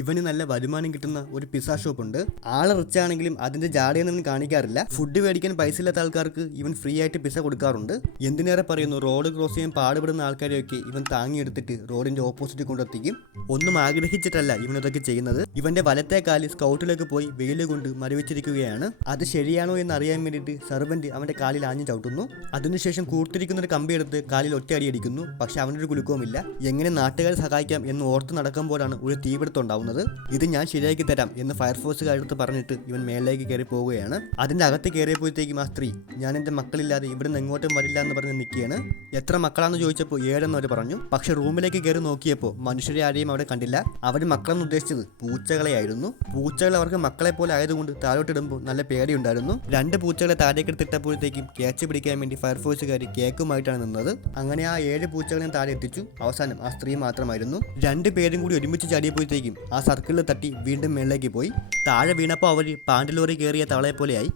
ഇവന് നല്ല വരുമാനം കിട്ടുന്ന ഒരു പിസ്സ ഷോപ്പ് ഉണ്ട്. ആള് റിച്ച് ആണെങ്കിലും അതിന്റെ ജാടയൊന്നും കാണിക്കാറില്ല. ഫുഡ് മേടിക്കാൻ പൈസ ഇല്ലാത്ത ആൾക്കാർക്ക് ഇവൻ ഫ്രീ ആയിട്ട് പിസ്സ കൊടുക്കാറുണ്ട്. എന്തിനേറെ പറയുന്നു, റോഡ് ക്രോസ് ചെയ്യാൻ പാടുപെടുന്ന ആൾക്കാരെയൊക്കെ ഇവൻ താങ്ങിയെടുത്തിട്ട് റോഡിന്റെ ഓപ്പോസിറ്റ് കൊണ്ടെത്തിക്കും. ഒന്നും ആഗ്രഹിച്ചിട്ടല്ല ഇവൻ ഇതൊക്കെ ചെയ്യുന്നത്. ഇവന്റെ വലത്തെ കാല് സ്കൗട്ടിലേക്ക് പോയി വെയിൽ കൊണ്ട് മരവിച്ചിരിക്കുകയാണ്. അത് ശരിയാണോ എന്ന് അറിയാൻ വേണ്ടിയിട്ട് സെർവന്റ് അവന്റെ കാലിൽ ആഞ്ഞു ചവിട്ടുന്നു. അതിനുശേഷം കൂർത്തിരിക്കുന്ന ഒരു കമ്പി എടുത്ത് കാലിൽ ഒറ്റയടി അടിക്കുന്നു. പക്ഷെ അവനൊരു കുലുക്കവുമില്ല. എങ്ങനെ നാട്ടുകാരെ സഹായിക്കാം എന്ന് ഓർത്ത് നടക്കുമ്പോഴാണ് ഒരു തീപിടുത്തം ഉണ്ടാവുന്നത്. ഇത് ഞാൻ ശരിയാക്കി തരാം എന്ന് ഫയർഫോഴ്സുകാരെടുത്ത് പറഞ്ഞിട്ട് ഇവൻ മേളിലേക്ക് കയറി പോവുകയാണ്. അതിന്റെ അകത്ത് കയറിയപ്പോഴത്തേക്കും ആ സ്ത്രീ, ഞാൻ എന്റെ മക്കളില്ലാതെ ഇവിടെ നിന്ന് എങ്ങോട്ടും വരില്ല എന്ന് പറഞ്ഞ് നിൽക്കുകയാണ്. എത്ര മക്കളാണെന്ന് ചോദിച്ചപ്പോൾ 7 അവർ പറഞ്ഞു. പക്ഷെ റൂമിലേക്ക് കയറി നോക്കിയപ്പോൾ മനുഷ്യരെ ആരെയും അവിടെ കണ്ടില്ല. അവർ മക്കളെന്ന് ഉദ്ദേശിച്ചത് പൂച്ചകളെയായിരുന്നു. പൂച്ചകൾ അവർക്ക് മക്കളെ പോലെ ആയതുകൊണ്ട് താഴോട്ടിടുമ്പോൾ നല്ല പേടിയുണ്ടായിരുന്നു. 2 പൂച്ചകളെ താഴേക്ക് എടുത്തിട്ടപ്പോഴത്തേക്കും ക്യാച്ച് പിടിക്കാൻ വേണ്ടി ഫയർഫോഴ്സുകാർ കേക്കുമായിട്ടാണ് നിന്നത്. അങ്ങനെ ആ 7 പൂച്ചകളെയും താഴെ എത്തിച്ചു. അവസാനം ആ സ്ത്രീ മാത്രമായിരുന്നു. 2 പേരും കൂടി ഒരുമിച്ച് ചാടിയപ്പോഴത്തേക്കും ആ സർക്കിളിൽ തട്ടി വീണ്ടും മേളിലേക്ക് പോയി. താഴെ വീണപ്പോൾ അവർ പാണ്ടിലോറി കയറിയ തവളയെ പോലെയായി.